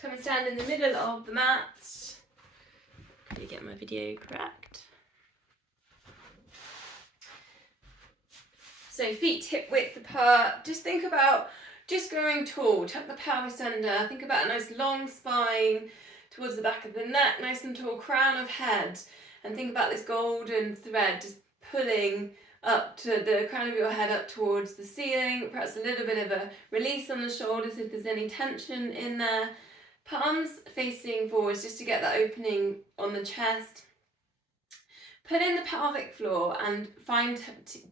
Come and stand in the middle of the mat. Let me get my video correct. So feet hip width apart. Just think about just going tall. Tuck the pelvis under. Think about a nice long spine towards the back of the neck, nice and tall crown of head. And think about this golden thread just pulling up to the crown of your head up towards the ceiling. Perhaps a little bit of a release on the shoulders if there's any tension in there. Palms facing forwards just to get that opening on the chest. Put in the pelvic floor and find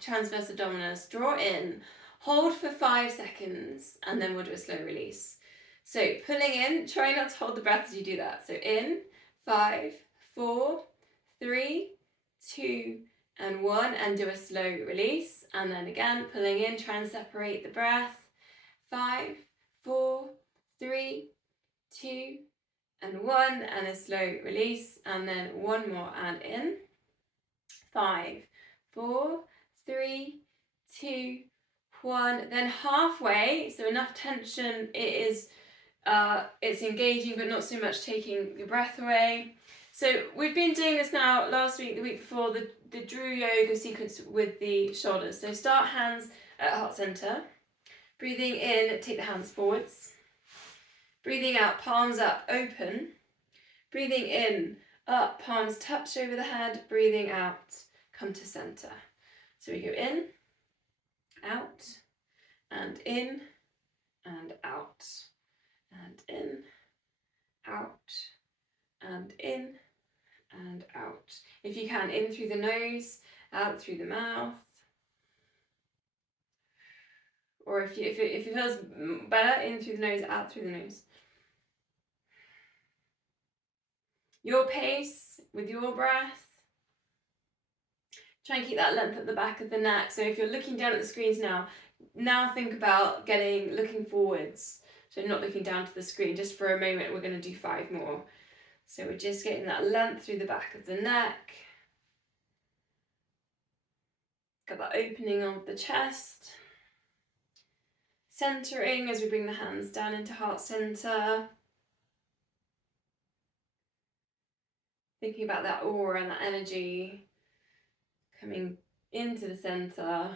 transverse abdominis. Draw in, hold for 5 seconds, and then we'll do a slow release. So pulling in, try not to hold the breath as you do that. So in, 5, 4, 3, 2, and 1, and do a slow release. And then again, pulling in, try and separate the breath. 5, 4, 3, 2, and 1, and a slow release. And then one more, and in. 5, 4, 3, 2, 1. Then halfway, so enough tension. It's engaging, but not so much taking your breath away. So we've been doing this now last week, the week before, the Drew Yoga sequence with the shoulders. So start hands at heart center. Breathing in, take the hands forwards. Breathing out, palms up, open. Breathing in, up, palms touch over the head. Breathing out, come to center. So we go in, out, and in, and out, and in, out, and in, and out. If you can, in through the nose, out through the mouth. Or if it feels better, in through the nose, out through the nose. Your pace with your breath. Try and keep that length at the back of the neck. So if you're looking down at the screens now think about looking forwards. So not looking down to the screen. Just for a moment, we're going to do 5 more. So we're just getting that length through the back of the neck. Got that opening of the chest. Centering as we bring the hands down into heart center. Thinking about that aura and that energy coming into the center.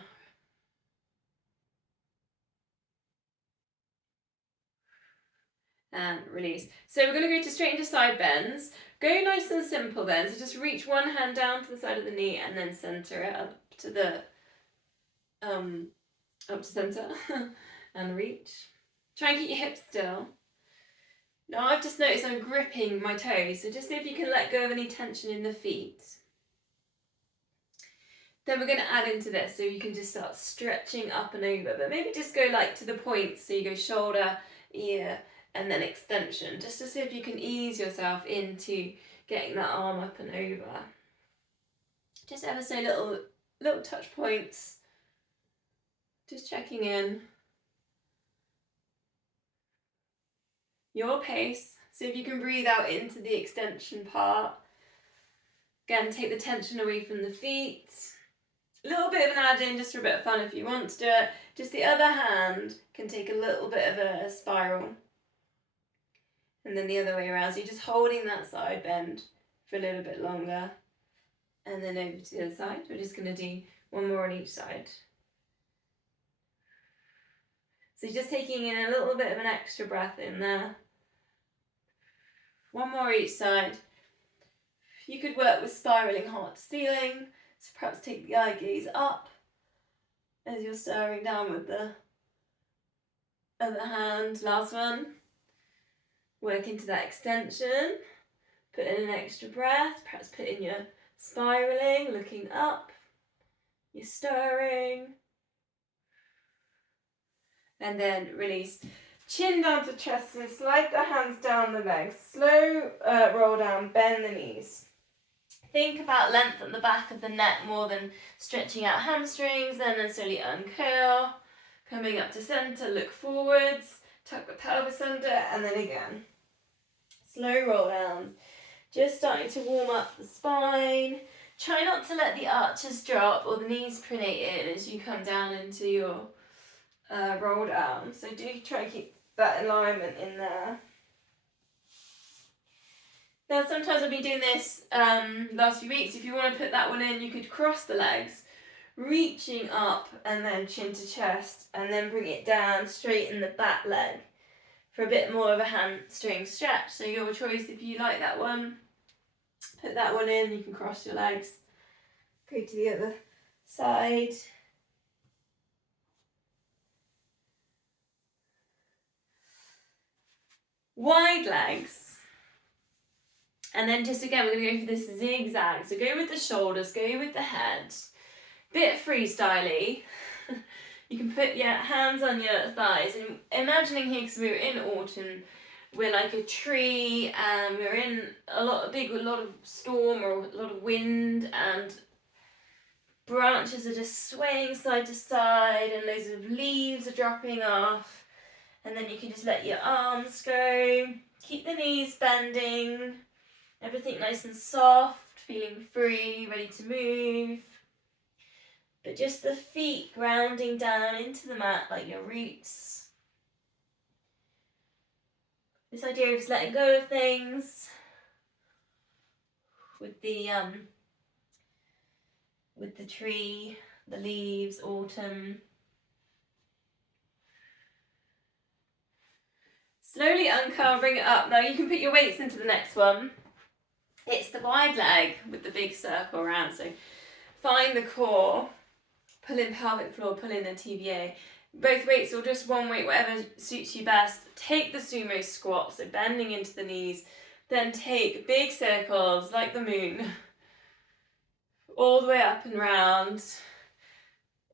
And release. So we're going to go straight into side bends. Go nice and simple then. So just reach one hand down to the side of the knee and then center it up to center and reach. Try and keep your hips still. Now I've just noticed I'm gripping my toes, so just see if you can let go of any tension in the feet. Then we're going to add into this, so you can just start stretching up and over, but maybe just go to the points, so you go shoulder, ear, and then extension, just to see if you can ease yourself into getting that arm up and over. Just ever so little touch points, just checking in. Your pace, so if you can breathe out into the extension part. Again, take the tension away from the feet. A little bit of an add-in just for a bit of fun if you want to do it. Just the other hand can take a little bit of a spiral. And then the other way around, so you're just holding that side bend for a little bit longer. And then over to the other side. We're just going to do one more on each side. So you're just taking in a little bit of an extra breath in there. One more each side. You could work with spiraling heart to ceiling. So perhaps take the eye gaze up as you're stirring down with the other hand. Last one. Work into that extension. Put in an extra breath. Perhaps put in your spiraling, looking up. You're stirring. And then release. Chin down to chest and slide the hands down the legs. Slow roll down, bend the knees. Think about length at the back of the neck more than stretching out hamstrings. Then slowly uncurl. Coming up to center, look forwards. Tuck the pelvis under, and then again. Slow roll down. Just starting to warm up the spine. Try not to let the arches drop or the knees pronate in as you come down into your roll down. So do try to keep that alignment in there. Now sometimes I've been doing this last few weeks. If you want to put that one in, you could cross the legs, reaching up and then chin to chest, and then bring it down, straighten the back leg for a bit more of a hamstring stretch. So your choice if you like that one. Put that one in, you can cross your legs. Go to the other side. Wide legs. And then just again, we're going to go for this zigzag. So go with the shoulders, go with the head. Bit freestyly. You can put your hands on your thighs. And imagining here, because we were in autumn, we're like a tree and we're in a lot of storm or a lot of wind, and branches are just swaying side to side and loads of leaves are dropping off. And then you can just let your arms go. Keep the knees bending. Everything nice and soft, feeling free, ready to move. But just the feet grounding down into the mat like your roots. This idea of just letting go of things with the tree, the leaves, autumn. Slowly uncurl, bring it up. Now you can put your weights into the next one. It's the wide leg with the big circle around. So find the core, pull in pelvic floor, pull in the TBA. Both weights or just one weight, whatever suits you best. Take the sumo squat, so bending into the knees. Then take big circles like the moon, all the way up and round.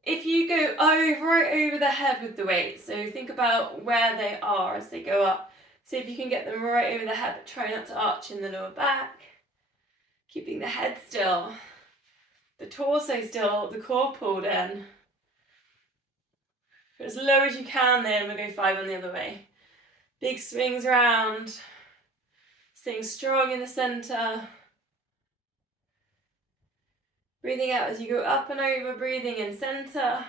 If you go right over the head with the weight, so think about where they are as they go up. See if you can get them right over the head, but try not to arch in the lower back. Keeping the head still, the torso still, the core pulled in. As low as you can then, we'll go 5 on the other way. Big swings around, staying strong in the centre. Breathing out as you go up and over, breathing in centre.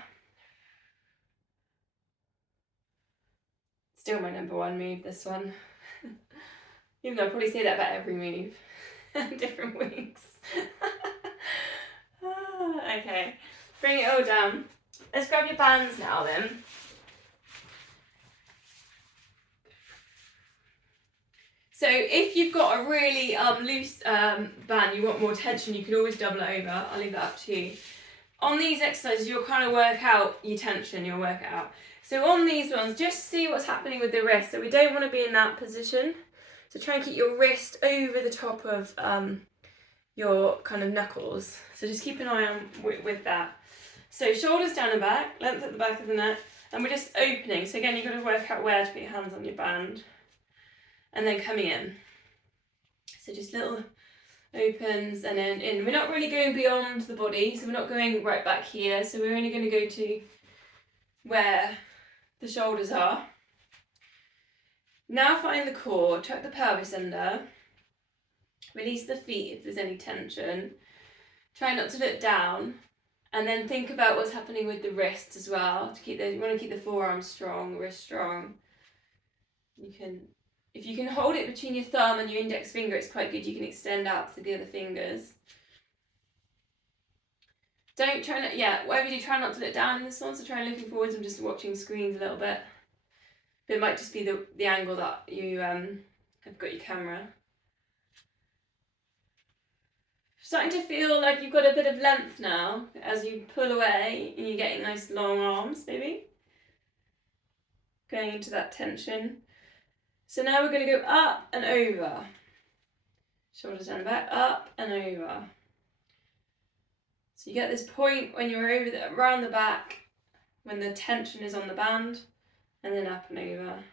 Still my number one move, this one. Even though I probably say that about every move. Different weeks. Okay, bring it all down. Let's grab your bands now then. So if you've got a really loose band, you want more tension, you can always double it over. I'll leave that up to you. On these exercises, you'll kind of work out your tension, you'll work it out. So on these ones, just see what's happening with the wrist. So we don't want to be in that position. So try and keep your wrist over the top of your kind of knuckles. So just keep an eye on with that. So shoulders down and back, length at the back of the neck, and we're just opening. So again, you've got to work out where to put your hands on your band. And then coming in. So just little opens and then in. We're not really going beyond the body, so we're not going right back here. So we're only going to go to where the shoulders are. Now find the core, tuck the pelvis under. Release the feet if there's any tension. Try not to look down. And then think about what's happening with the wrists as well. You want to keep the forearms strong, wrist strong. If you can hold it between your thumb and your index finger, it's quite good. You can extend out to the other fingers. Whatever you do, try not to look down in this one. So try looking forwards and just watching screens a little bit. But it might just be the angle that you have got your camera. Starting to feel like you've got a bit of length now as you pull away and you're getting nice long arms, maybe. Going into that tension. So now we're going to go up and over. Shoulders down and back, up and over. So you get this point when you're around the back, when the tension is on the band, and then up and over.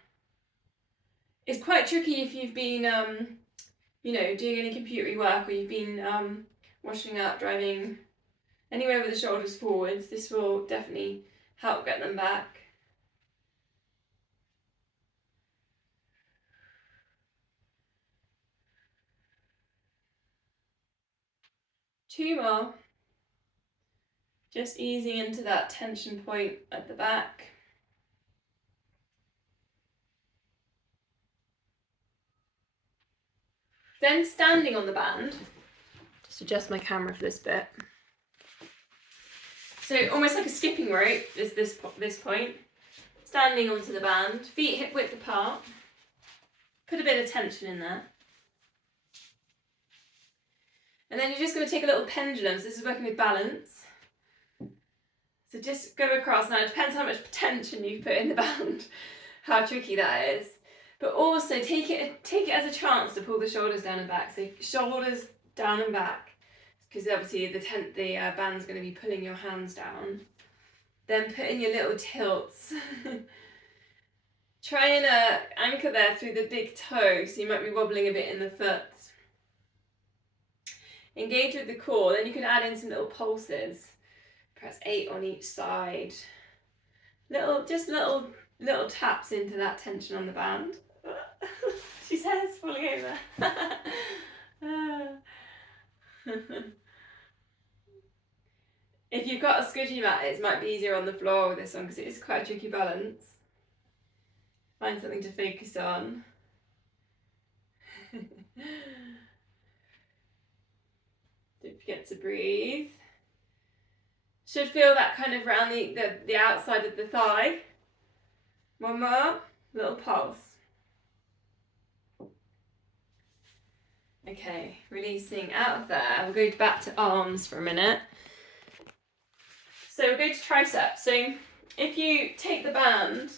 It's quite tricky if you've been, doing any computery work, or you've been washing up, driving, anywhere with the shoulders forwards. This will definitely help get them back. Two more. Just easing into that tension point at the back. Then standing on the band, just adjust my camera for this bit. So almost like a skipping rope is this point. Standing onto the band, feet hip width apart. Put a bit of tension in there. And then you're just going to take a little pendulum. So this is working with balance. So just go across. Now it depends how much tension you put in the band, how tricky that is. But also take it as a chance to pull the shoulders down and back. So shoulders down and back, because obviously the band's going to be pulling your hands down. Then put in your little tilts. Try and anchor there through the big toe, so you might be wobbling a bit in the foot. Engage with the core, then you can add in some little pulses. Press 8 on each side. Little taps into that tension on the band. She says, falling over. If you've got a squidgy mat, it might be easier on the floor with this one because it is quite a tricky balance. Find something to focus on. Don't forget to breathe. Should feel that kind of around the outside of the thigh. One more, little pulse. Okay, releasing out of there. We'll go back to arms for a minute. So we'll go to triceps. So if you take the band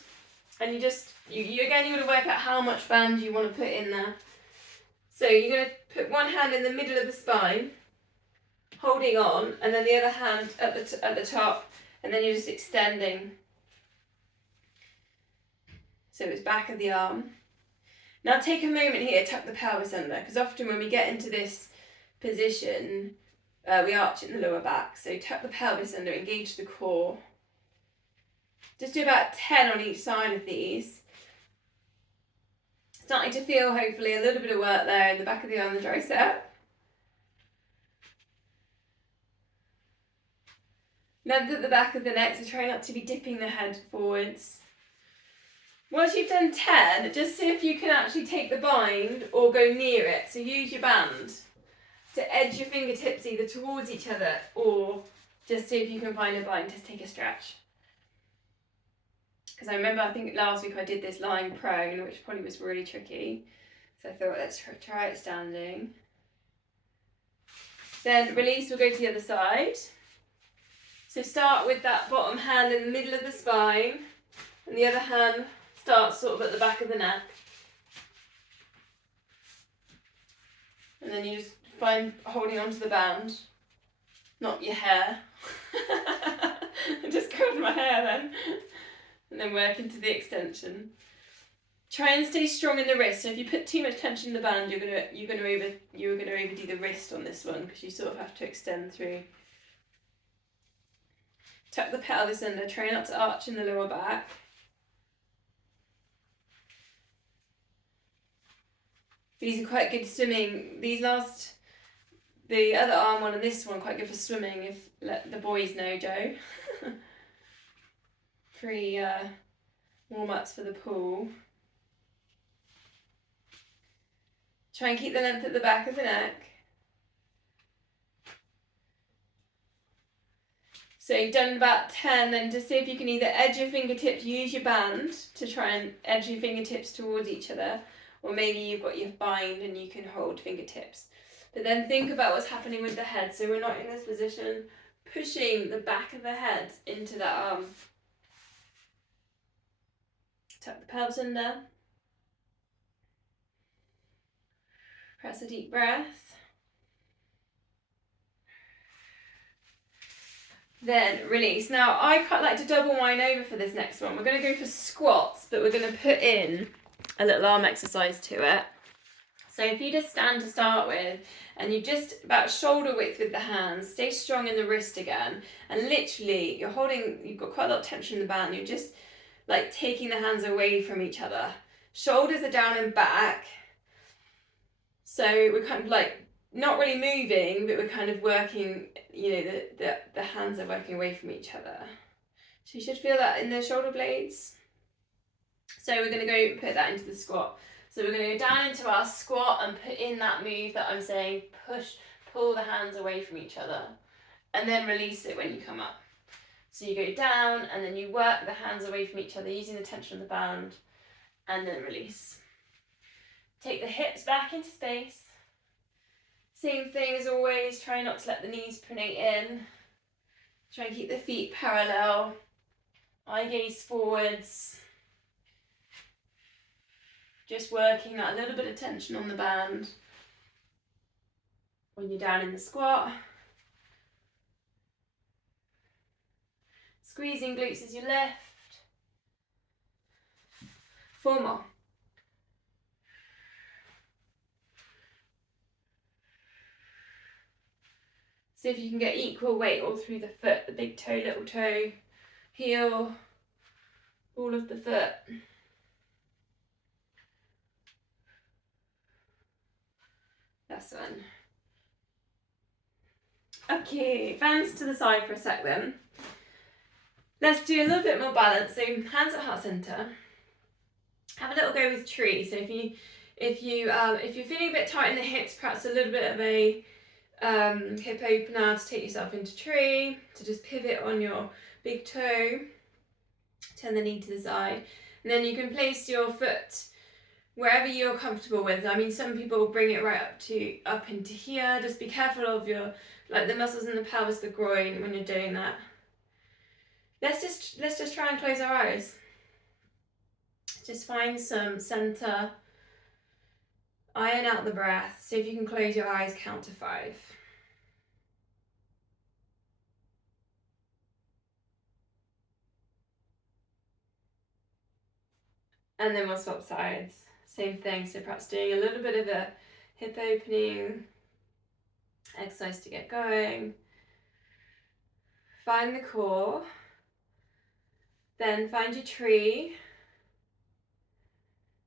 and you again, you're going to work out how much band you want to put in there. So you're going to put one hand in the middle of the spine, holding on, and then the other hand at the top, and then you're just extending. So it's back of the arm. Now take a moment here, tuck the pelvis under, because often when we get into this position, we arch in the lower back. So tuck the pelvis under, engage the core. Just do about 10 on each side of these. Starting to feel, hopefully, a little bit of work there in the back of the arm, the tricep. Length at the back of the neck, so try not to be dipping the head forwards. Once you've done 10, just see if you can actually take the bind or go near it. So use your band to edge your fingertips either towards each other or just see if you can find a bind. Just take a stretch. Because I remember, I think last week I did this lying prone, which probably was really tricky. So I thought, let's try it standing. Then release, we'll go to the other side. So start with that bottom hand in the middle of the spine, and the other hand starts sort of at the back of the neck. And then you just find holding onto the band, not your hair. I just curled my hair then. And then work into the extension. Try and stay strong in the wrist. So if you put too much tension in the band, you're gonna overdo the wrist on this one because you sort of have to extend through. Tuck the pelvis under. Try not to arch in the lower back. These are quite good swimming. The other arm one and this one quite good for swimming. If let the boys know, Joe. Free warm-ups for the pool. Try and keep the length at the back of the neck. So you've done about 10, then just see if you can either edge your fingertips, use your band to try and edge your fingertips towards each other, or maybe you've got your bind and you can hold fingertips. But then think about what's happening with the head. So we're not in this position, pushing the back of the head into that arm. Tuck the pelvis under. Press a deep breath. Then release. Now I quite like to double mine over for this next one. We're going to go for squats, but we're going to put in a little arm exercise to it. So if you just stand to start with, and you just about shoulder width with the hands, stay strong in the wrist again, and literally you've got quite a lot of tension in the band, you're just like taking the hands away from each other. Shoulders are down and back. So we're kind of like not really moving, but we're kind of working, the hands are working away from each other. So you should feel that in the shoulder blades. So we're going to go put that into the squat. So we're going to go down into our squat and put in that move that I'm saying, pull the hands away from each other, and then release it when you come up. So you go down and then you work the hands away from each other using the tension of the band, and then release. Take the hips back into space. Same thing as always, try not to let the knees pronate in. Try and keep the feet parallel. Eye gaze forwards. Just working that little bit of tension on the band. When you're down in the squat. Squeezing glutes as you lift. 4 more. See if you can get equal weight all through the foot, the big toe, little toe, heel, all of the foot. That's one. Okay, hands to the side for a sec then. Let's do a little bit more balance. So hands at heart center. Have a little go with tree. So if you're feeling a bit tight in the hips, perhaps a little bit of a hip opener to take yourself into tree. To just pivot on your big toe. Turn the knee to the side, and then you can place your foot wherever you're comfortable with. I mean, some people bring it right up into here. Just be careful of your the muscles in the pelvis, the groin when you're doing that. Let's just try and close our eyes. Just find some center. Iron out the breath. See if you can close your eyes, count to 5. And then we'll swap sides. Same thing, so perhaps doing a little bit of a hip opening exercise to get going. Find the core. Then find your tree.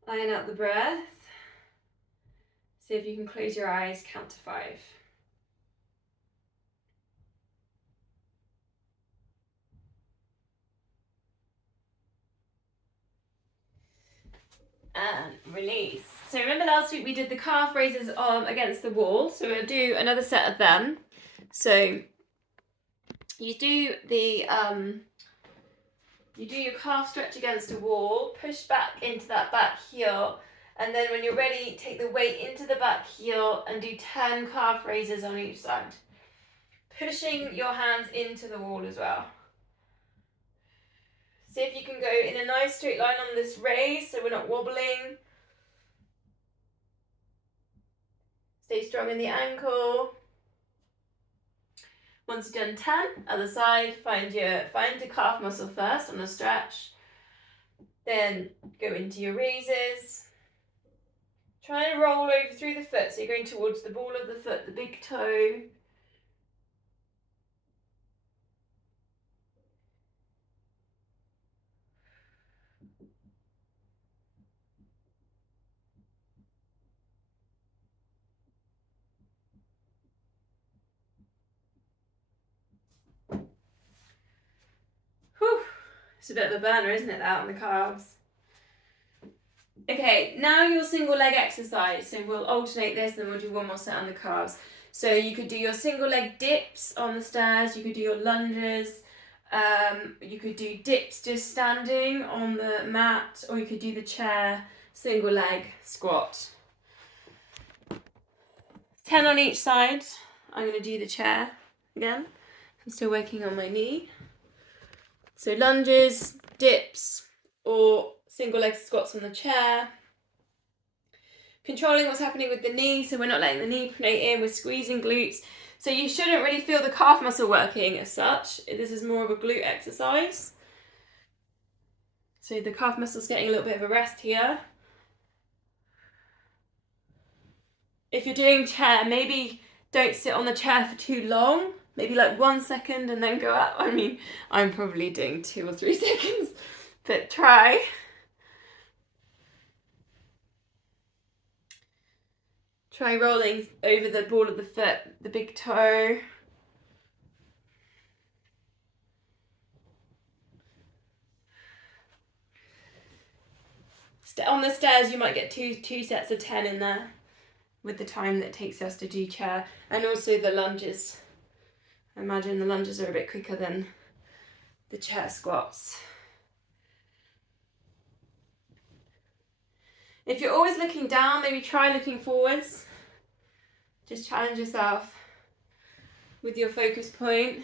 Iron out the breath. See if you can close your eyes, count to 5. And release. So remember last week we did the calf raises against the wall. So we'll do another set of them. So you do your calf stretch against a wall, push back into that back heel, and then when you're ready, take the weight into the back heel and do 10 calf raises on each side. Pushing your hands into the wall as well. See if you can go in a nice straight line on this raise so we're not wobbling. Stay strong in the ankle. Once you've done 10, other side, find your calf muscle first on a stretch. Then go into your raises. Try and roll over through the foot. So you're going towards the ball of the foot, the big toe. Whew. It's a bit of a burner, isn't it, that on the calves? Okay, now your single leg exercise. So we'll alternate this, then we'll do one more set on the calves. So you could do your single leg dips on the stairs, you could do your lunges, you could do dips just standing on the mat, or you could do the chair single leg squat. 10 on each side. I'm going to do the chair again. I'm still working on my knee. So lunges, dips, or single leg squats on the chair. Controlling what's happening with the knee, so we're not letting the knee pronate in, we're squeezing glutes. So you shouldn't really feel the calf muscle working as such. This is more of a glute exercise. So the calf muscle's getting a little bit of a rest here. If you're doing chair, maybe don't sit on the chair for too long. Maybe like 1 second and then go up. I mean, I'm probably doing 2 or 3 seconds, but try. Try rolling over the ball of the foot, the big toe. on the stairs you might get two sets of 10 in there with the time that it takes us to do chair, and also the lunges. I imagine the lunges are a bit quicker than the chair squats. If you're always looking down, maybe try looking forwards. Just challenge yourself with your focus point.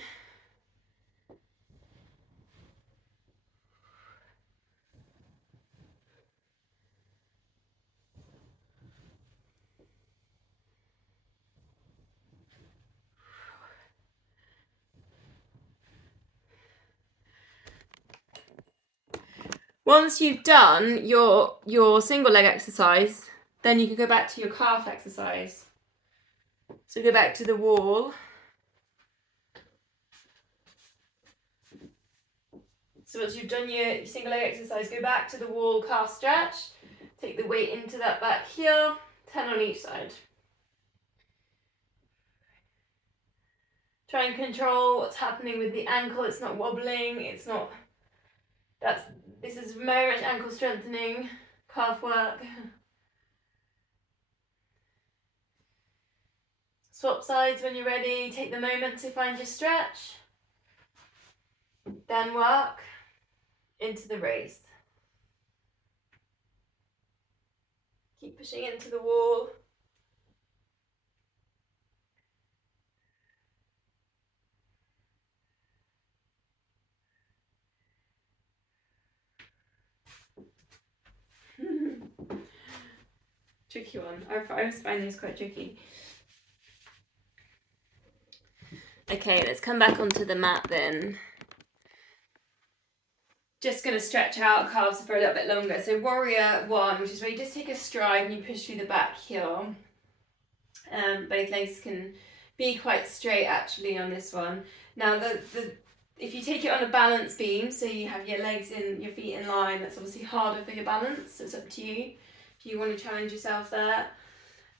Once you've done your single leg exercise, then you can go back to your calf exercise. So go back to the wall. So once you've done your single leg exercise, go back to the wall calf stretch. Take the weight into that back heel, 10 on each side. Try and control what's happening with the ankle. It's not wobbling, this is very much ankle strengthening, calf work. Swap sides when you're ready. Take the moment to find your stretch. Then work into the raise. Keep pushing into the wall. Tricky one. I always find these quite tricky. Okay, let's come back onto the mat then. Just going to stretch out calves for a little bit longer. So warrior one, which is where you just take a stride and you push through the back heel. Both legs can be quite straight actually on this one. Now if you take it on a balance beam, so you have your legs in, your feet in line, that's obviously harder for your balance, so it's up to you if you want to challenge yourself there.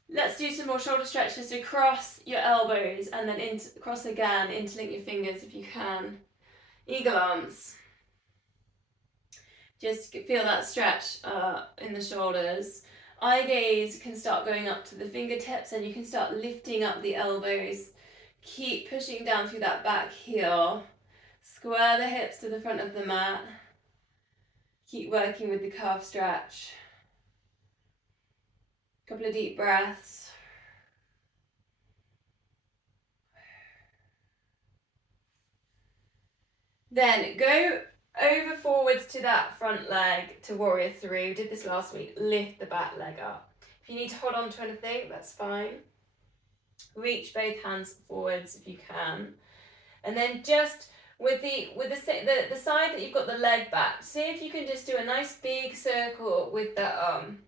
Let's do some more shoulder stretches. So cross your elbows and then cross again, interlink your fingers if you can. Eagle arms. Just feel that stretch in the shoulders. Eye gaze can start going up to the fingertips and you can start lifting up the elbows. Keep pushing down through that back heel. Square the hips to the front of the mat. Keep working with the calf stretch. Couple of deep breaths. Then go over forwards to that front leg to warrior three. We did this last week. Lift the back leg up. If you need to hold on to anything, that's fine. Reach both hands forwards if you can. And then just with the side that you've got the leg back, see if you can just do a nice big circle with the arm.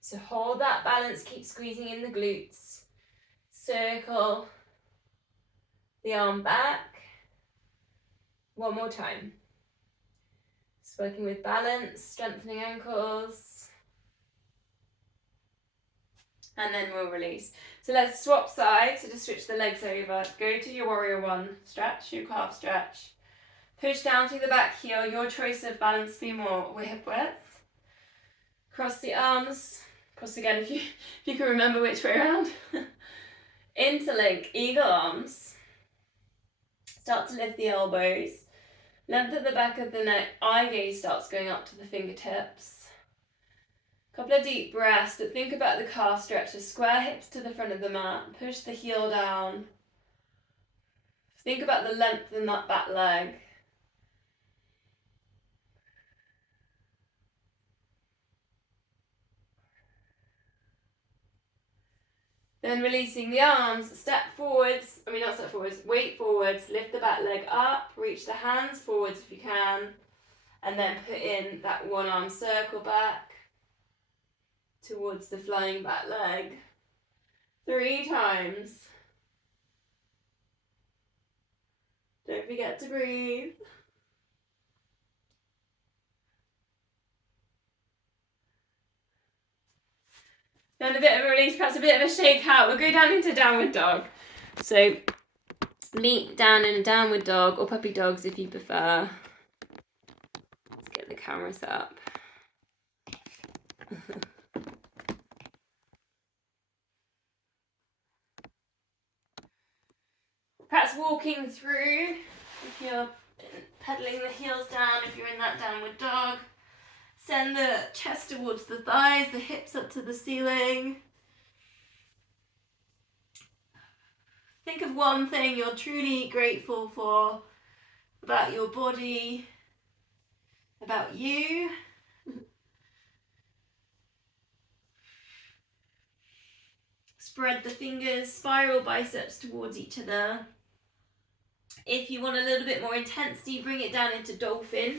So hold that balance, keep squeezing in the glutes. Circle the arm back. One more time. Just working with balance, strengthening ankles. And then we'll release. So let's swap sides. So just switch the legs over. Go to your warrior one stretch, your calf stretch. Push down through the back heel, your choice of balance beam or hip width. Cross the arms. Cross again if you can remember which way around. Interlink, eagle arms. Start to lift the elbows. Lengthen the back of the neck. Eye gaze starts going up to the fingertips. Couple of deep breaths, but think about the calf stretches. Square hips to the front of the mat. Push the heel down. Think about the length in that back leg. Then releasing the arms, weight forwards, lift the back leg up, reach the hands forwards if you can, and then put in that one arm circle back towards the flying back leg. 3 times. Don't forget to breathe. Then a bit of a release, perhaps a bit of a shake out. We'll go down into downward dog. So meet down in a downward dog or puppy dogs if you prefer. Let's get the camera set up. Perhaps walking through, if you're pedaling the heels down, if you're in that downward dog. Send the chest towards the thighs, the hips up to the ceiling. Think of one thing you're truly grateful for about your body, about you. Spread the fingers, spiral biceps towards each other. If you want a little bit more intensity, bring it down into dolphin.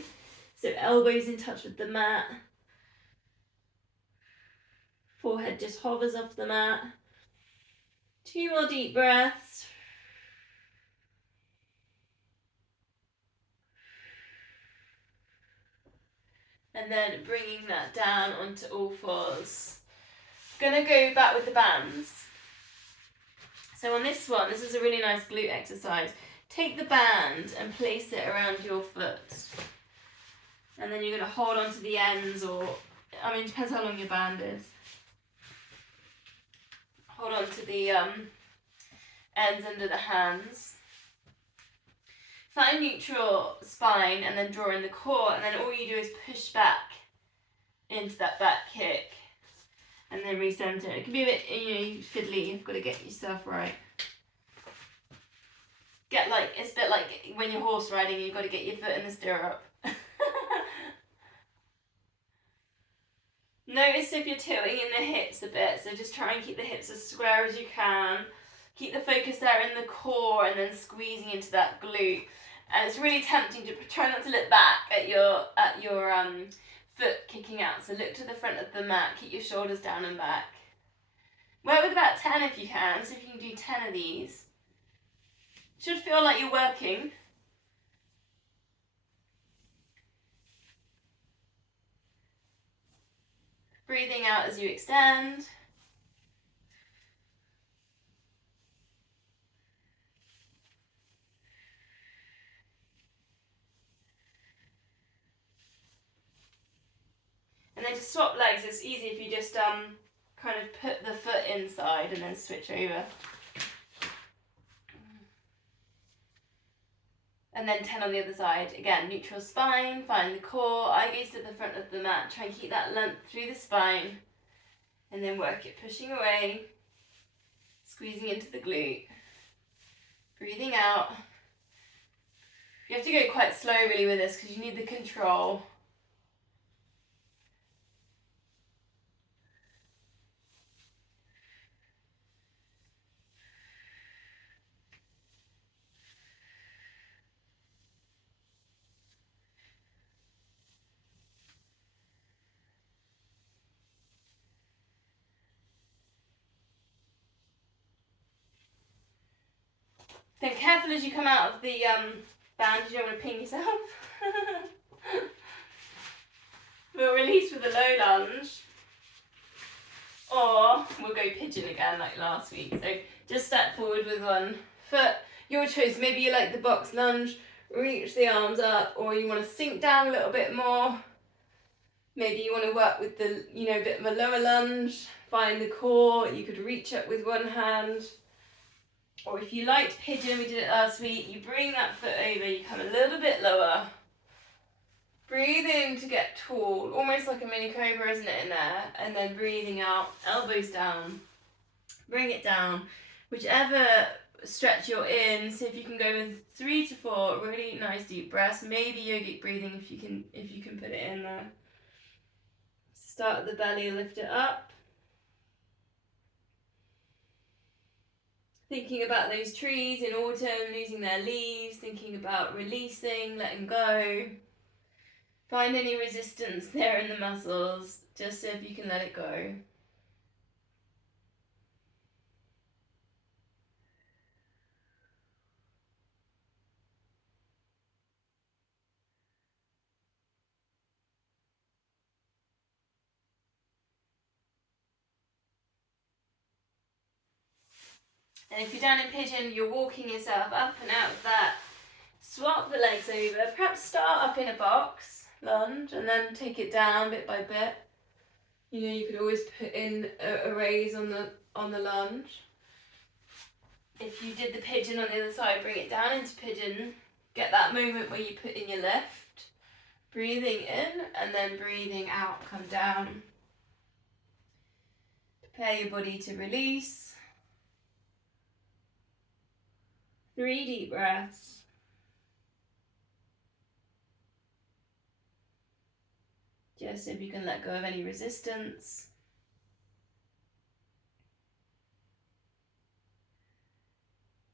So elbows in touch with the mat. Forehead just hovers off the mat. 2 more deep breaths. And then bringing that down onto all fours. Gonna go back with the bands. So on this one, this is a really nice glute exercise. Take the band and place it around your foot. And then you're gonna hold on to the ends, or, I mean, it depends how long your band is. Hold on to the ends under the hands. Find neutral spine and then draw in the core, and then all you do is push back into that back kick. And then recenter. It can be a bit, fiddly. You've got to get yourself right. It's a bit like when you're horse riding, you've got to get your foot in the stirrup. Notice if you're tilting in the hips a bit, so just try and keep the hips as square as you can. Keep the focus there in the core and then squeezing into that glute. And it's really tempting to try not to look back at your foot kicking out. So look to the front of the mat, keep your shoulders down and back. Work with about 10 if you can, so if you can do 10 of these. Should feel like you're working. Breathing out as you extend. And then to swap legs, it's easy if you just kind of put the foot inside and then switch over. And then 10 on the other side. Again, neutral spine, find the core, eye gaze to the front of the mat. Try and keep that length through the spine. And then work it, pushing away, squeezing into the glute. Breathing out. You have to go quite slow really with this because you need the control. Then careful as you come out of the band, you don't want to ping yourself. We'll release with a low lunge. Or we'll go pigeon again like last week. So just step forward with one foot. Your choice. Maybe you like the box lunge, reach the arms up, or you want to sink down a little bit more. Maybe you want to work with the, bit of a lower lunge. Find the core. You could reach up with one hand. Or if you liked pigeon, we did it last week, you bring that foot over, you come a little bit lower. Breathe in to get tall, almost like a mini cobra, isn't it, in there? And then breathing out, elbows down. Bring it down. Whichever stretch you're in, see if you can go with 3 to 4 really nice deep breaths. Maybe yogic breathing if you can put it in there. Start at the belly, lift it up. Thinking about those trees in autumn, losing their leaves, thinking about releasing, letting go. Find any resistance there in the muscles, just so if you can let it go. And if you're down in pigeon, you're walking yourself up and out of that. Swap the legs over, perhaps start up in a box lunge and then take it down bit by bit. You know, you could always put in a raise on the lunge. If you did the pigeon on the other side, bring it down into pigeon. Get that moment where you put in your lift. Breathing in and then breathing out, come down. Prepare your body to release. 3 deep breaths. Just so you can let go of any resistance.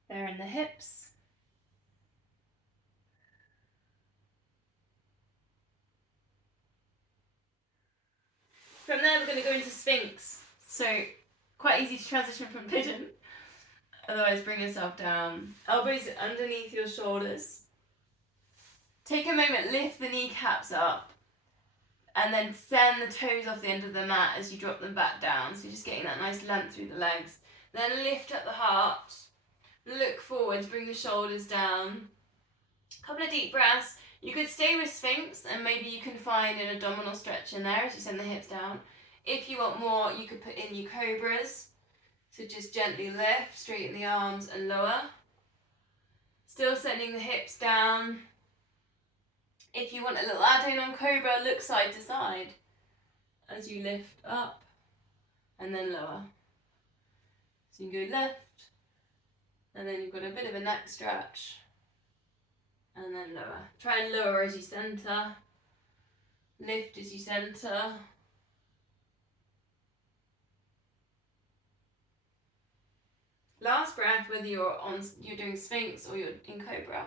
There in the hips. From there we're going to go into Sphinx. So quite easy to transition from pigeon. Otherwise bring yourself down. Elbows underneath your shoulders. Take a moment, lift the kneecaps up. And then send the toes off the end of the mat as you drop them back down. So you're just getting that nice length through the legs. Then lift up the heart. Look forwards, bring the shoulders down. Couple of deep breaths. You could stay with Sphinx and maybe you can find an abdominal stretch in there as you send the hips down. If you want more, you could put in your cobras. So just gently lift, straighten the arms and lower. Still sending the hips down. If you want a little add-in on cobra, look side to side as you lift up and then lower. So you can go left, and then you've got a bit of a neck stretch, and then lower. Try and lower as you center, lift as you center. Last breath, whether you're doing Sphinx or you're in cobra.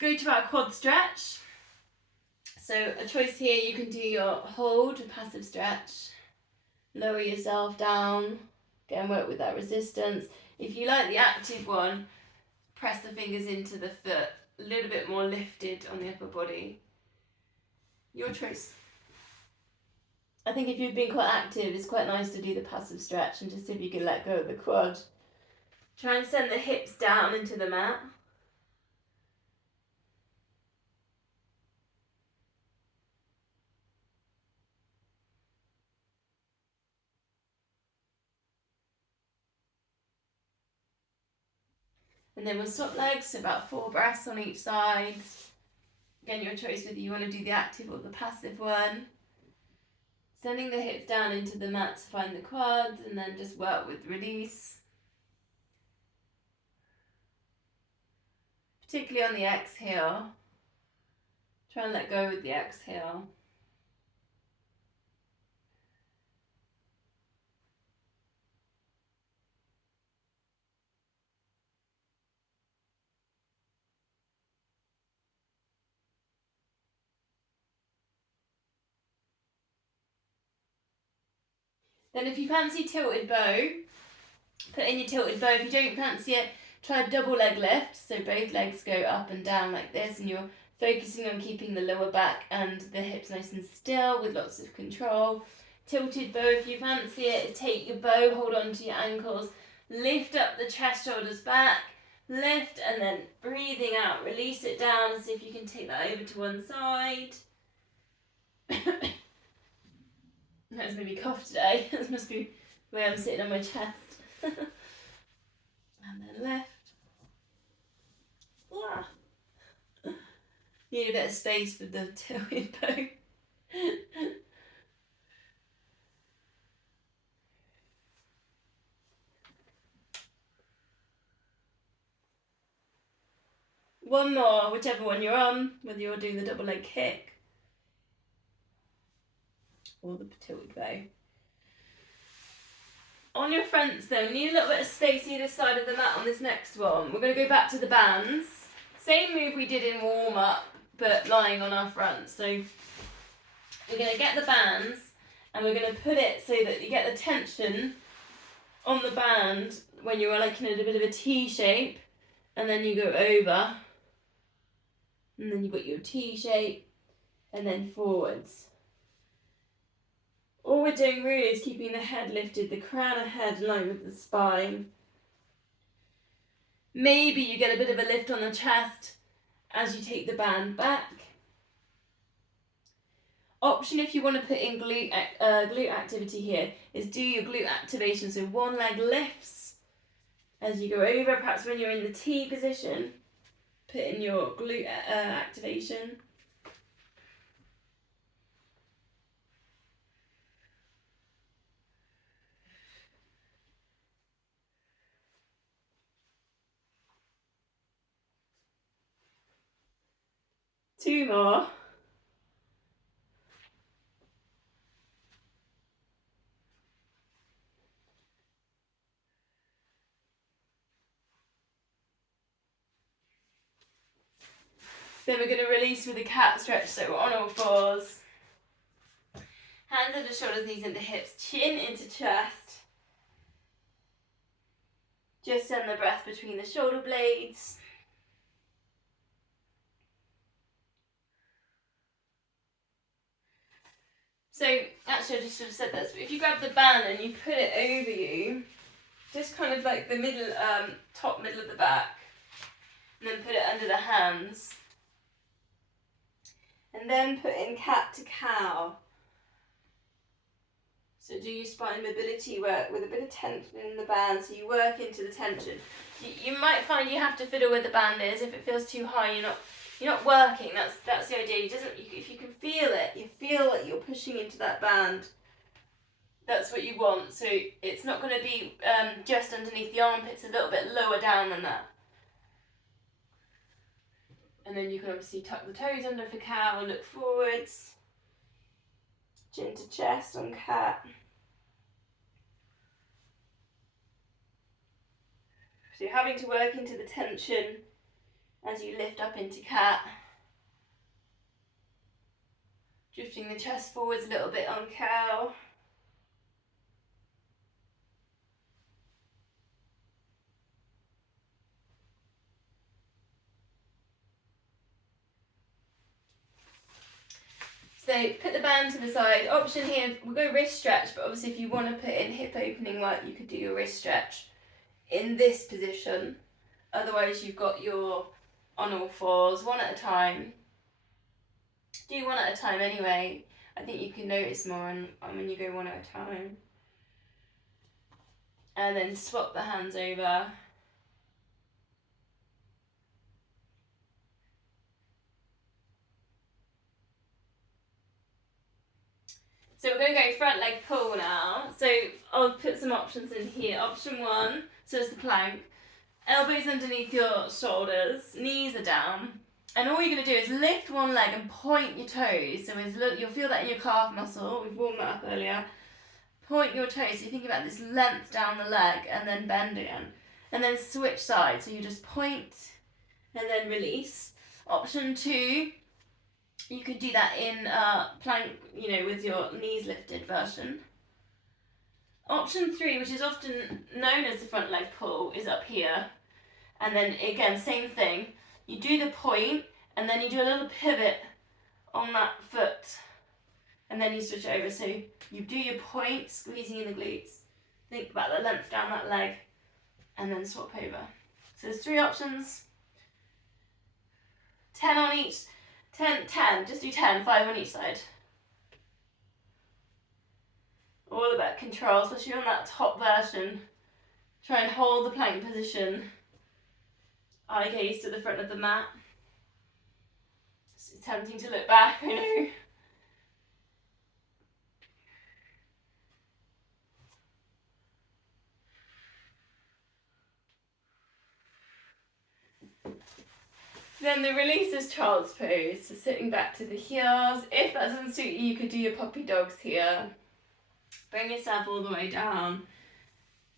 Go to our quad stretch. So a choice here, you can do your hold, a passive stretch. Lower yourself down. Again, work with that resistance. If you like the active one, press the fingers into the foot. A little bit more lifted on the upper body. Your choice. I think if you've been quite active, it's quite nice to do the passive stretch and just see if you can let go of the quad. Try and send the hips down into the mat. And then we'll swap legs, so about 4 breaths on each side. Again, your choice whether you want to do the active or the passive one. Sending the hips down into the mat to find the quads and then just work with release. Particularly on the exhale. Try and let go with the exhale. Then if you fancy tilted bow, put in your tilted bow. If you don't fancy it, try a double leg lift. So both legs go up and down like this and you're focusing on keeping the lower back and the hips nice and still with lots of control. Tilted bow, if you fancy it, take your bow, hold on to your ankles, lift up the chest, shoulders back, lift and then breathing out, release it down and see if you can take that over to one side. That's made me cough today. This must be the way I'm sitting on my chest. And then left. Need a bit of space for the tilted bow. One more, whichever one you're on, whether you're doing the double leg kick or the tilted bow. On your fronts though, need a little bit of space either side of the mat on this next one. We're going to go back to the bands. Same move we did in warm up, but lying on our front. So we're going to get the bands and we're going to put it so that you get the tension on the band when you're like in a bit of a T shape, and then you go over, and then you've got your T shape, and then forwards. All we're doing really is keeping the head lifted, the crown of head in line with the spine. Maybe you get a bit of a lift on the chest as you take the band back. Option if you want to put in glute activity here is do your glute activation. So one leg lifts as you go over, perhaps when you're in the T position, put in your glute activation. Two more. Then we're going to release with a cat stretch, so on all fours. Hands under shoulders, knees into hips, chin into chest. Just send the breath between the shoulder blades. So, actually I just should have said this, but if you grab the band and you put it over you, just kind of like the middle, top middle of the back, and then put it under the hands. And then put in cat to cow. So do your spine mobility work with a bit of tension in the band, so you work into the tension. You might find you have to fiddle where the band is. If it feels too high, you're not working. That's the idea. If you can feel it, you feel that you're pushing into that band. That's what you want. So it's not going to be just underneath the armpits, a little bit lower down than that. And then you can obviously tuck the toes under for cow and look forwards. Chin to chest on cat. So you're having to work into the tension as you lift up into cat. Drifting the chest forwards a little bit on cow. So put the band to the side. Option here, we'll go wrist stretch, but obviously if you want to put in hip opening work, you could do your wrist stretch in this position. Otherwise you've got your on all fours, one at a time. Do one at a time anyway. I think you can notice more when you go one at a time. And then swap the hands over. So we're going to go front leg pull now. So I'll put some options in here. Option one, so it's the plank. Elbows underneath your shoulders, knees are down. And all you're going to do is lift one leg and point your toes. So you'll feel that in your calf muscle. We've warmed that up earlier. Point your toes. So you think about this length down the leg and then bend again. And then switch sides. So you just point and then release. Option two, you could do that in plank, with your knees lifted version. Option three, which is often known as the front leg pull, is up here. And then again, same thing. You do the point, and then you do a little pivot on that foot. And then you switch it over. So you do your point, squeezing in the glutes. Think about the length down that leg, and then swap over. So there's three options. 10 on each. 10, just do 10, 5 on each side. All about control, especially on that top version. Try and hold the plank position. Eye gaze to the front of the mat. It's tempting to look back, I know. Then the release is child's pose, so sitting back to the heels. If that doesn't suit you, you could do your puppy dogs here. Bring yourself all the way down.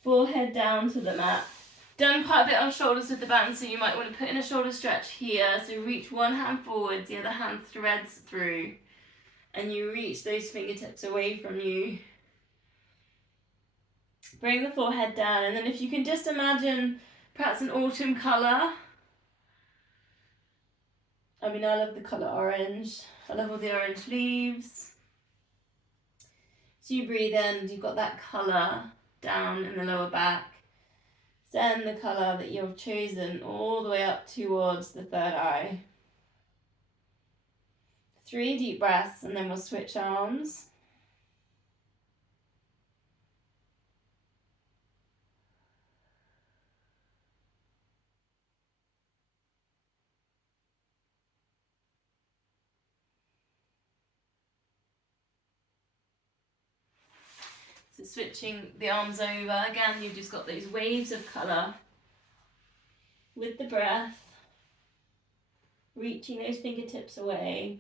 Forehead down to the mat. Done quite a bit on shoulders with the band, so you might want to put in a shoulder stretch here. So reach one hand forwards, the other hand threads through. And you reach those fingertips away from you. Bring the forehead down, and then if you can just imagine perhaps an autumn colour. I love the colour orange. I love all the orange leaves. So you breathe in, you've got that colour down in the lower back. Send the colour that you've chosen all the way up towards the third eye. 3 deep breaths and then we'll switch arms. So switching the arms over, again you've just got those waves of colour with the breath, reaching those fingertips away.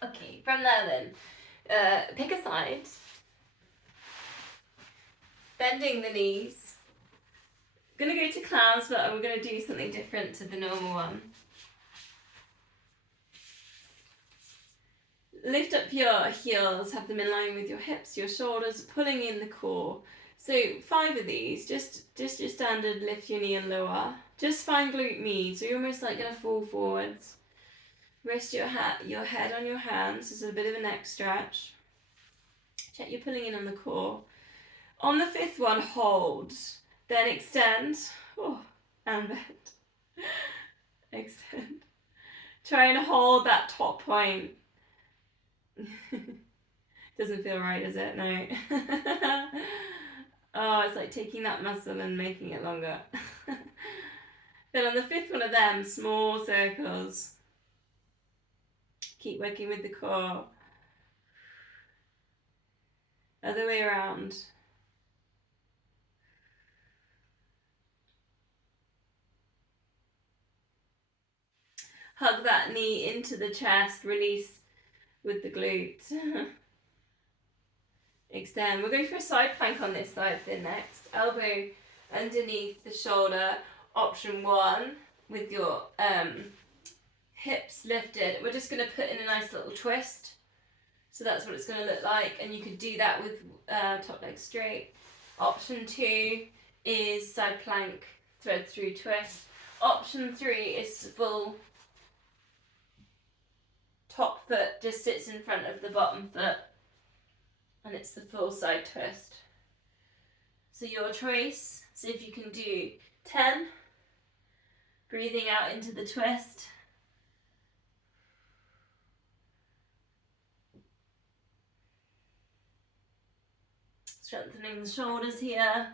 Okay, from there then, pick a side, bending the knees. Gonna go to clouds, but we're gonna do something different to the normal one. Lift up your heels, have them in line with your hips, your shoulders, pulling in the core. So 5 of these, just your standard lift your knee and lower. Just find glute med, so you're almost like gonna fall forwards. Rest your head on your hands, this is a bit of a neck stretch. Check you're pulling in on the core. On the 5th one, hold, then extend, and bend. Extend. Try and hold that top point. Doesn't feel right, does it? No. Oh, it's like taking that muscle and making it longer. Then on the 5th one of them, small circles. Keep working with the core. Other way around. Hug that knee into the chest, release with the glute. Extend. We're going for a side plank on this side then next. Elbow underneath the shoulder. Option 1 with your hips lifted. We're just going to put in a nice little twist. So that's what it's going to look like. And you could do that with top leg straight. Option 2 is side plank, thread through twist. Option 3 is full top foot just sits in front of the bottom foot. And it's the full side twist. So your choice, so if you can do 10, breathing out into the twist. Strengthening the shoulders here.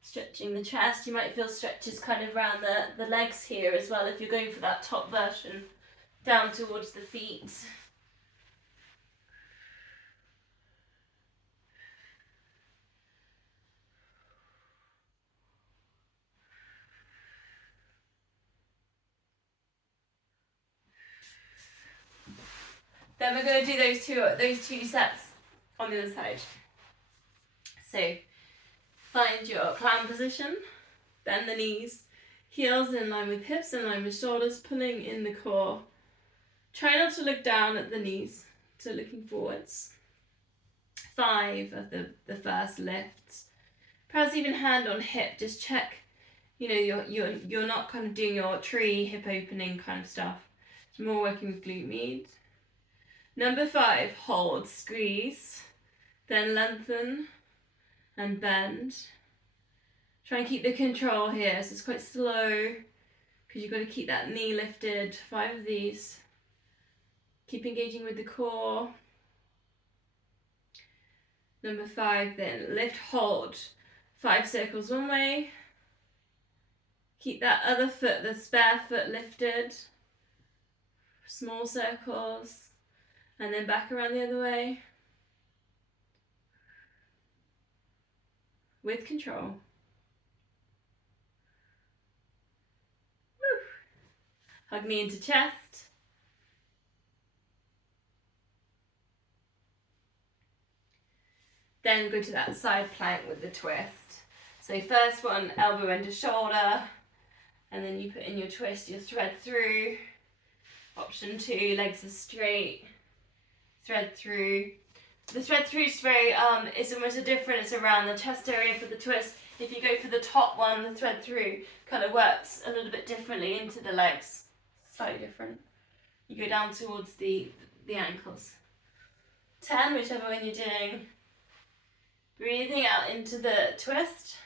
Stretching the chest. You might feel stretches kind of around the legs here as well if you're going for that top version, down towards the feet. Then we're going to do those two sets on the other side. So find your clown position, bend the knees, heels in line with hips, in line with shoulders, pulling in the core. Try not to look down at the knees, so looking forwards. 5 of the first lifts. Perhaps even hand on hip, just check, you're not kind of doing your tree hip opening kind of stuff. It's more working with glute med. Number 5, hold, squeeze, then lengthen and bend. Try and keep the control here, so it's quite slow because you've got to keep that knee lifted. 5 of these. Keep engaging with the core. Number 5 then, lift, hold. 5 circles one way. Keep that other foot, the spare foot lifted. Small circles. And then back around the other way. With control. Woo. Hug knee into chest. Then go to that side plank with the twist. So first one, elbow under shoulder. And then you put in your twist, your thread through. Option 2, legs are straight. Thread through. The thread through is very, it's almost a different, it's around the chest area for the twist. If you go for the top one, the thread through kind of works a little bit differently into the legs. Slightly different. You go down towards the ankles. 10, whichever one you're doing. Breathing out into the twist.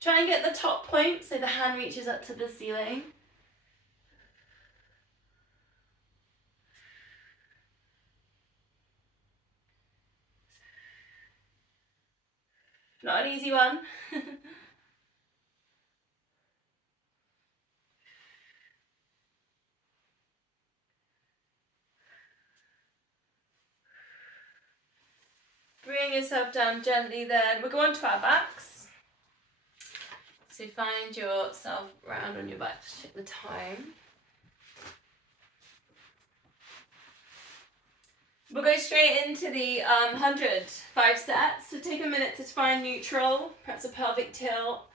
Try and get the top point so the hand reaches up to the ceiling. Not an easy one. Bring yourself down gently then. We'll go on to our backs. So find yourself round on your back to check the time. We'll go straight into the 100, 5 sets. So take a minute to find neutral, perhaps a pelvic tilt.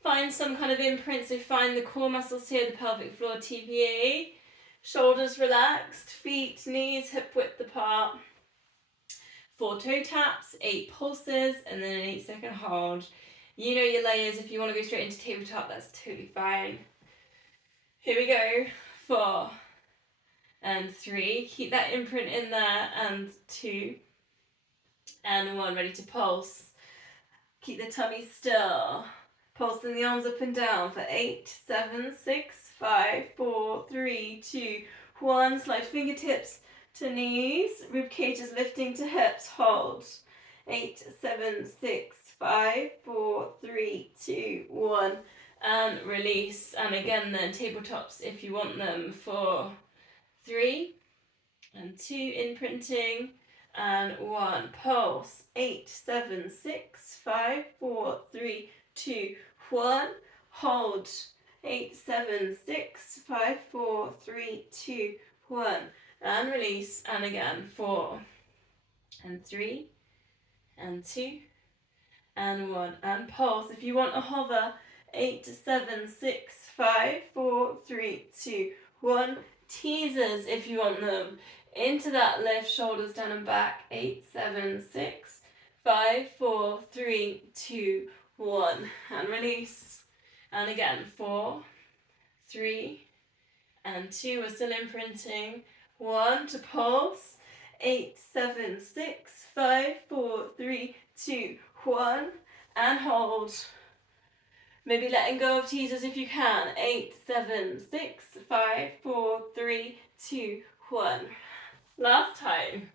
Find some kind of imprint, so find the core muscles here, the pelvic floor, TVA. Shoulders relaxed, feet, knees, hip width apart. 4 toe taps, 8 pulses, and then an 8-second hold. You know your layers. If you want to go straight into tabletop, that's totally fine. Here we go. 4 and 3. Keep that imprint in there. And 2 and 1. Ready to pulse. Keep the tummy still. Pulsing the arms up and down for 8, 7, 6, 5, 4, 3, 2, 1. Slide fingertips to knees. Rib cages lifting to hips. Hold. 8, 7, 6, 5, 4, 3, 2, 1. And release. And again then tabletops if you want them for 3 and 2. Imprinting. And 1. Pulse. 8, 7, 6, 5, 4, 3, 2, 1. Hold. 8, 7, 6, 5, 4, 3, 2, 1. And release. And again. 4 and 3 and 2 and 1. And pulse. If you want a hover. 8, 7, 6, 5, 4, 3, 2, 1. Teasers if you want them. Into that lift. Shoulders down and back. 8, 7, 6, 5, 4, 3, 2, 1. And release. And again. 4, 3 and 2. We're still imprinting. 1 to pulse. 8, 7, 6, 5, 4, 3, 2, 1. And hold. Maybe letting go of teasers if you can. 8, 7, 6, 5, 4, 3, 2, 1. Last time.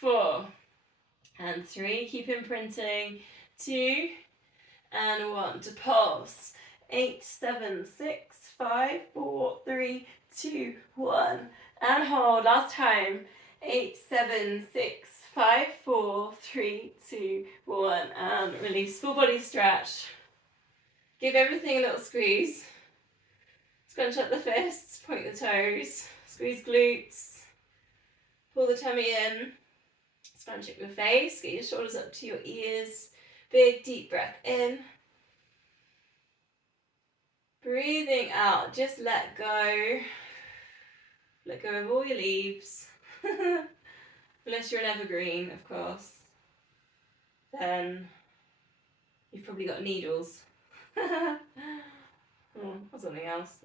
4 and 3. Keep imprinting. 2 and 1 to pulse. 8, 7, 6, 5, 4, 3, 2, 1. And hold. Last time. 8, 7, 6, 5, 4, 3, 2, 1. And release. Full body stretch. Give everything a little squeeze. Scrunch up the fists, point the toes, squeeze glutes, pull the tummy in, scrunch up your face, get your shoulders up to your ears. Big deep breath in. Breathing out, just let go. Let go of all your leaves. Unless you're an evergreen, of course. Then you've probably got needles. Or something else.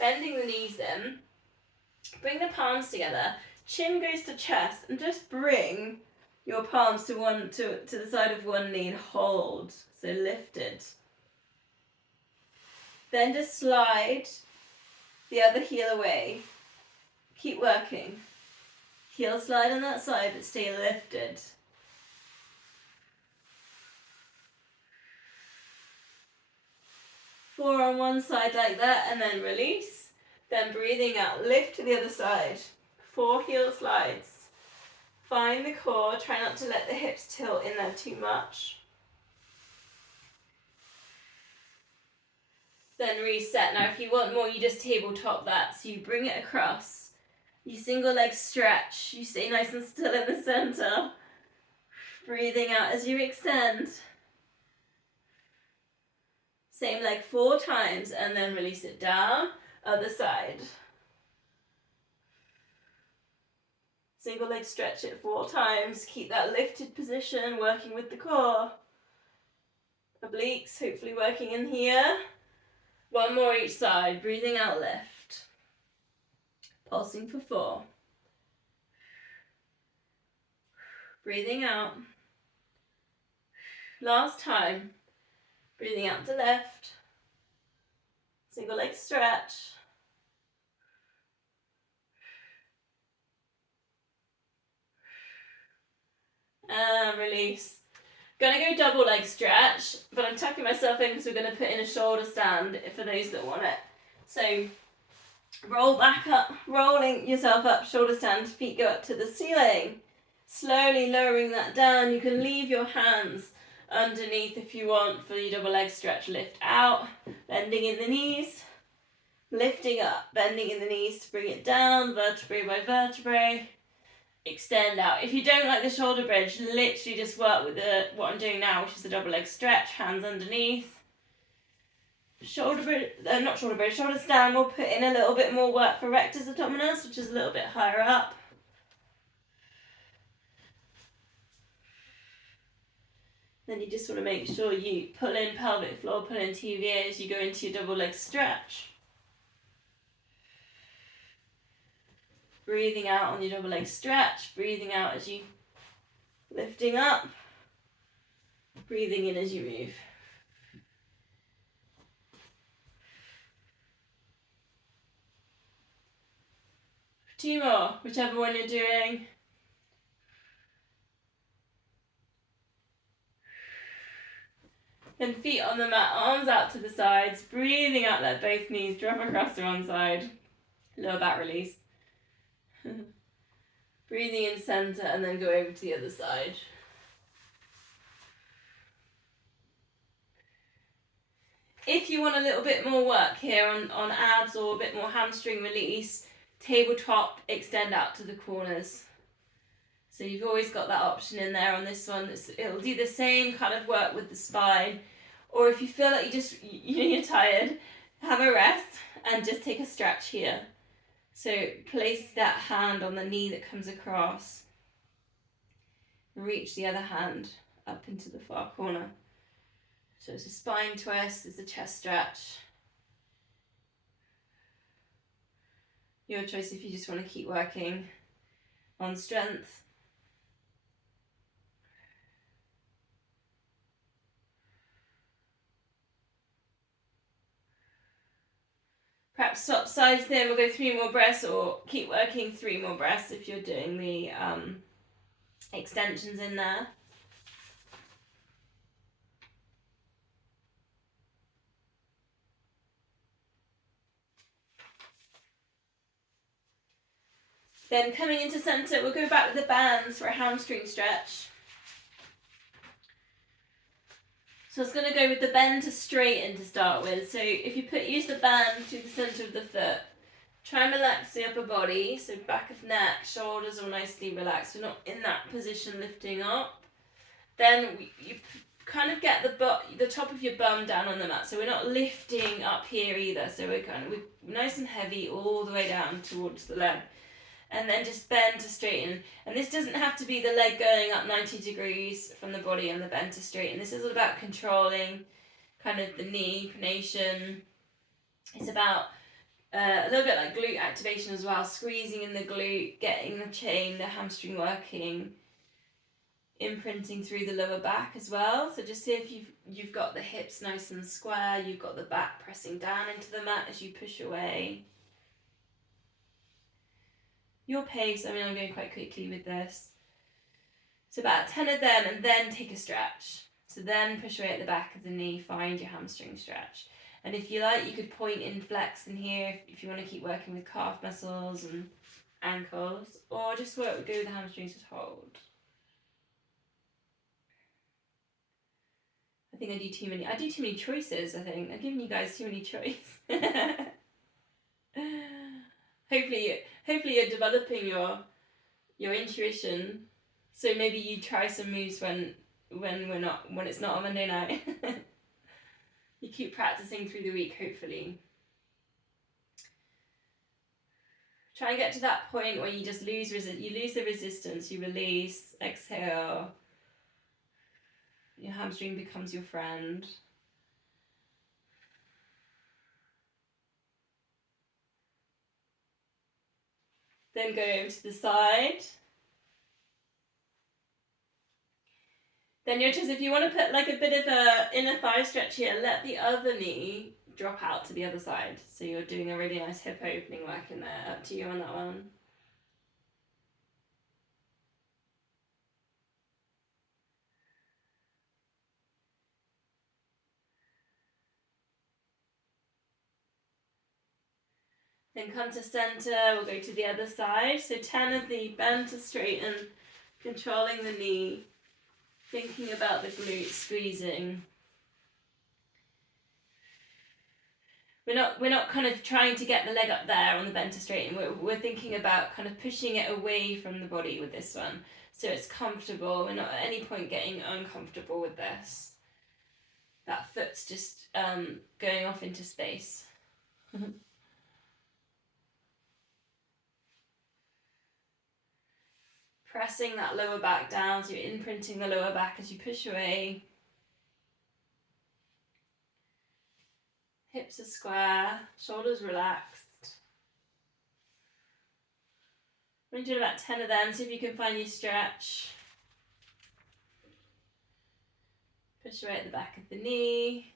Bending the knees in. Bring the palms together. Chin goes to chest, and just bring your palms to the side of one knee and hold. So lifted. Then just slide the other heel away. Keep working. Heel slide on that side, but stay lifted. Four on one side like that, and then release. Then breathing out, lift to the other side. 4 heel slides. Find the core, try not to let the hips tilt in there too much. Then reset. Now if you want more, you just tabletop that. So you bring it across. You single leg stretch. You stay nice and still in the center. Breathing out as you extend. Same leg 4 times and then release it down. Other side. Single leg stretch it 4 times. Keep that lifted position, working with the core. Obliques, hopefully working in here. 1 more each side. Breathing out, lift. Pulsing for 4. Breathing out. Last time. Breathing out to lift. Single leg stretch. And release. Gonna go double leg stretch, but I'm tucking myself in because we're gonna put in a shoulder stand for those that want it. So roll back up, rolling yourself up, shoulder stand, feet go up to the ceiling. Slowly lowering that down. You can leave your hands underneath if you want for your double leg stretch. Lift out, bending in the knees, lifting up, bending in the knees to bring it down, vertebrae by vertebrae. Extend out. If you don't like the shoulder bridge, literally just work with what I'm doing now, which is the double leg stretch, hands underneath. Shoulder bridge, not shoulder bridge, shoulder stand. We'll put in a little bit more work for rectus abdominis, which is a little bit higher up. Then you just want to make sure you pull in pelvic floor, pull in TVA as you go into your double leg stretch. Breathing out on your double leg stretch, breathing out as you lifting up, breathing in as you move. Two more, whichever one you're doing. Then feet on the mat, arms out to the sides, breathing out, let both knees drop across to one side. Lower back release. Breathing in center and then go over to the other side. If you want a little bit more work here on abs or a bit more hamstring release, tabletop, extend out to the corners. So you've always got that option in there on this one. It'll do the same kind of work with the spine. Or if you feel like you're tired, have a rest and just take a stretch here. So place that hand on the knee that comes across. Reach the other hand up into the far corner. So it's a spine twist, it's a chest stretch. Your choice if you just want to keep working on strength. Perhaps swap sides there, we'll go 3 more breaths, or keep working 3 more breaths if you're doing the extensions in there. Then coming into center, we'll go back with the bands for a hamstring stretch. So I was going to go with the bend to straighten to start with. So if you use the band to the center of the foot, try and relax the upper body. So back of neck, shoulders all nicely relaxed. We're not in that position lifting up. Then you kind of get the top of your bum down on the mat. So we're not lifting up here either. So we're nice and heavy all the way down towards the leg. And then just bend to straighten. And this doesn't have to be the leg going up 90 degrees from the body and the bend to straighten. This is all about controlling kind of the knee pronation. It's about a little bit like glute activation as well, squeezing in the glute, getting the chain, the hamstring working, imprinting through the lower back as well. So just see if you've got the hips nice and square, you've got the back pressing down into the mat as you push away. Your pace, I'm going quite quickly with this. So about 10 of them and then take a stretch. So then push away at the back of the knee, find your hamstring stretch. And if you like, you could point in flex in here if you want to keep working with calf muscles and ankles, or just go with the hamstrings, just hold. I think I do too many choices, I think. I'm giving you guys too many choices. Hopefully you're developing your intuition. So maybe you try some moves when it's not a Monday night. You keep practicing through the week, hopefully. Try and get to that point where you just lose the resistance, you release, exhale. Your hamstring becomes your friend. Then go over to the side. Then you're just, if you want to put like a bit of a inner thigh stretch here, let the other knee drop out to the other side. So you're doing a really nice hip opening work in there. Up to you on that one. Then come to center, we'll go to the other side. So 10 of the bend to straighten, controlling the knee, thinking about the glute, squeezing. We're not kind of trying to get the leg up there on the bend to straighten. We're thinking about kind of pushing it away from the body with this one. So it's comfortable. We're not at any point getting uncomfortable with this. That foot's just going off into space. Pressing that lower back down, so you're imprinting the lower back as you push away. Hips are square, shoulders relaxed. We're doing about 10 of them, see if you can find your stretch. Push away at the back of the knee.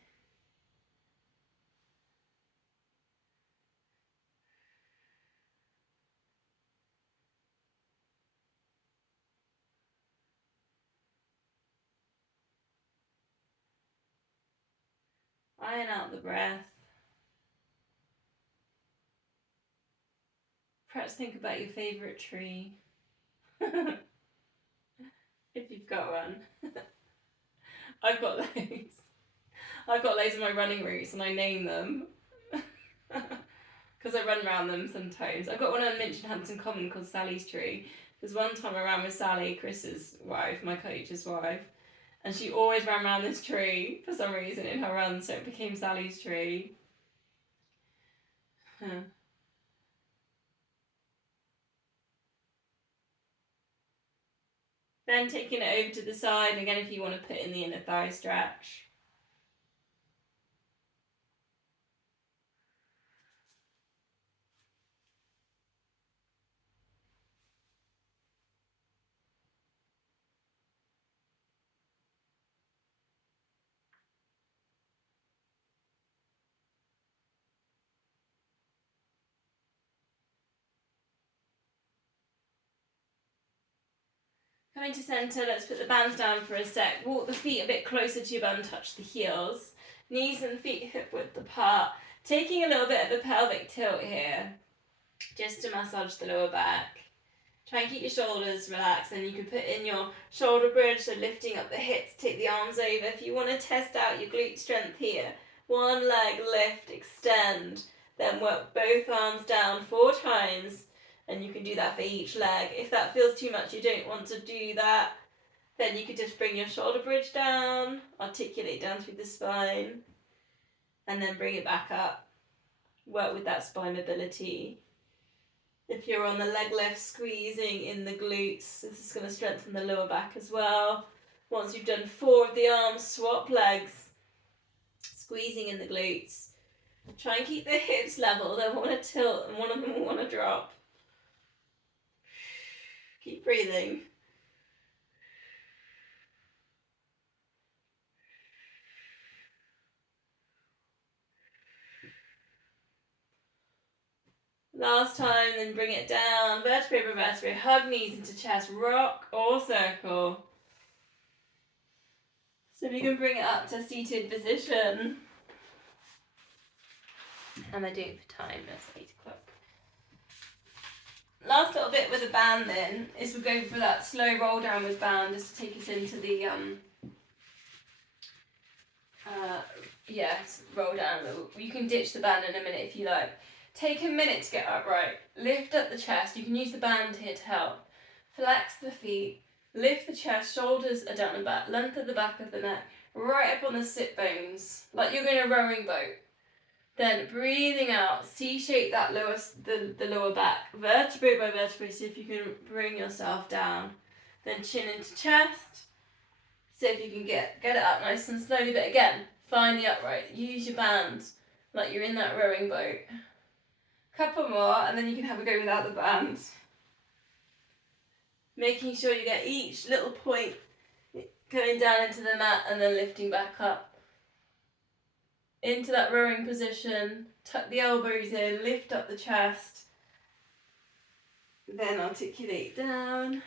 Iron out the breath. Perhaps think about your favourite tree. If you've got one. I've got loads. I've got loads of my running routes and I name them. Because I run around them sometimes. I've got one on Minchinhampton Common called Sally's Tree. Because one time I ran with Sally, Chris's wife, my coach's wife, and she always ran around this tree for some reason in her run, so it became Sally's Tree. Then taking it over to the side, again if you want to put in the inner thigh stretch. Coming to centre, let's put the bands down for a sec. Walk the feet a bit closer to your bum, touch the heels. Knees and feet hip width apart. Taking a little bit of a pelvic tilt here, just to massage the lower back. Try and keep your shoulders relaxed, and you can put in your shoulder bridge, so lifting up the hips, take the arms over. If you want to test out your glute strength here, one leg lift, extend, then work both arms down 4 times. And you can do that for each leg. If that feels too much, you don't want to do that, then you could just bring your shoulder bridge down, articulate down through the spine, and then bring it back up. Work with that spine mobility. If you're on the leg lift, squeezing in the glutes, this is going to strengthen the lower back as well. Once you've done 4 of the arms, swap legs, squeezing in the glutes. Try and keep the hips level. They want to tilt and one of them will want to drop. Keep breathing. Last time, then bring it down, vertebrae per vertebrae, hug knees into chest, rock or circle. So if you can bring it up to seated position. How am I doing for time? It's 8 o'clock. Last little bit with a band then is we're going for that slow roll down with band just to take us into the roll down. You can ditch the band in a minute if you like. Take a minute to get upright. Lift up the chest. You can use the band here to help. Flex the feet. Lift the chest. Shoulders are down and back. Length of the back of the neck. Right up on the sit bones. Like you're in a rowing boat. Then breathing out, C-shape that the lower back, vertebrae by vertebrae, see if you can bring yourself down. Then chin into chest, see if you can get it up nice and slowly, but again, find the upright, use your bands like you're in that rowing boat. Couple more, and then you can have a go without the bands. Making sure you get each little point going down into the mat and then lifting back up. Into that rowing position, tuck the elbows in, lift up the chest, then articulate down.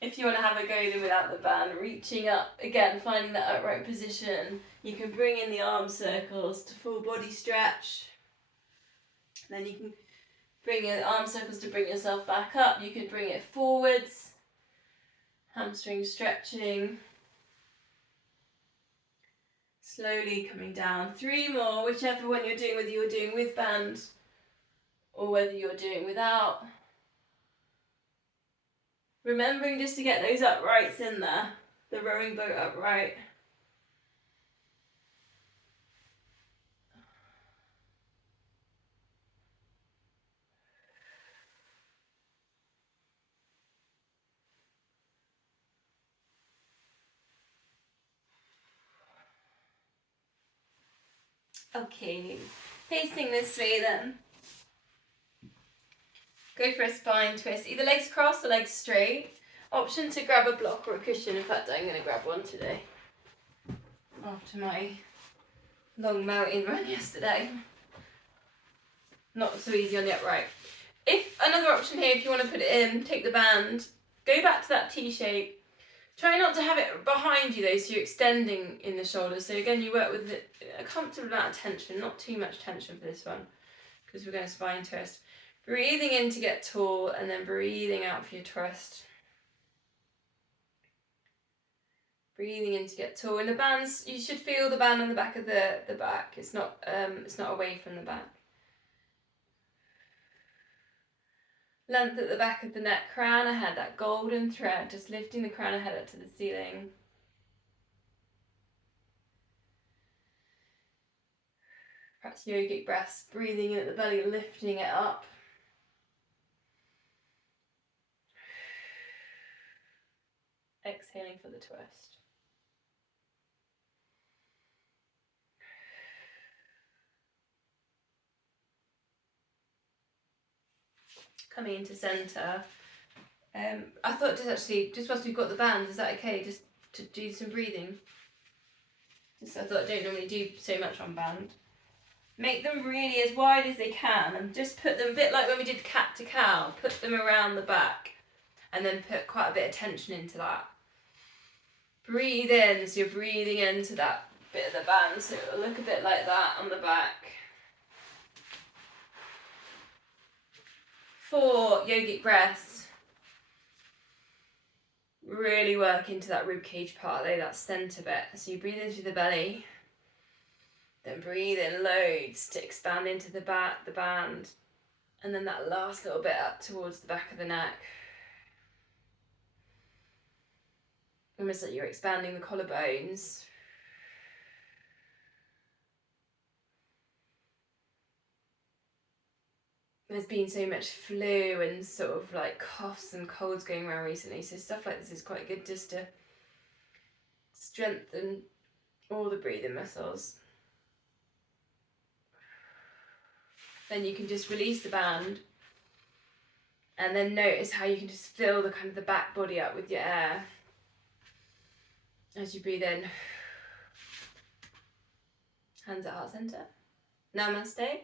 If you want to have a go then without the band, reaching up, again, finding that upright position. You can bring in the arm circles to full body stretch. Then you can bring in arm circles to bring yourself back up. You can bring it forwards, hamstring stretching. Slowly coming down. 3 more, whichever one you're doing, whether you're doing with band or whether you're doing without. Remembering just to get those uprights in there, the rowing boat upright. Okay, facing this way then. Go for a spine twist, either legs crossed or legs straight. Option to grab a block or a cushion. In fact, I'm going to grab one today after my long mountain run yesterday. Not so easy on the upright. If another option here, if you want to put it in, take the band, go back to that T shape. Try not to have it behind you though, so you're extending in the shoulders. So again, you work with a comfortable amount of tension, not too much tension for this one, because we're going to spine twist. Breathing in to get tall, and then breathing out for your twist. Breathing in to get tall. In the bands, you should feel the band on the back of the back. It's not away from the back. Length at the back of the neck, crown ahead, that golden thread, just lifting the crown ahead up to the ceiling. Perhaps yogic breaths, breathing in at the belly, lifting it up. Exhaling for the twist. Coming into centre. I thought just whilst we've got the band, is that okay? Just to do some breathing. I thought I don't normally do so much on band. Make them really as wide as they can and just put them a bit like when we did cat to cow, put them around the back and then put quite a bit of tension into that. Breathe in, so you're breathing into that bit of the band, so it'll look a bit like that on the back. 4 yogic breaths. Really work into that rib cage part though, that centre bit. So you breathe in through the belly. Then breathe in loads to expand into the back, the band. And then that last little bit up towards the back of the neck. Almost like you're expanding the collarbones. There's been so much flu and sort of like coughs and colds going around recently, so stuff like this is quite good just to strengthen all the breathing muscles. Then you can just release the band and then notice how you can just fill the kind of the back body up with your air as you breathe in. Hands at heart center. Namaste.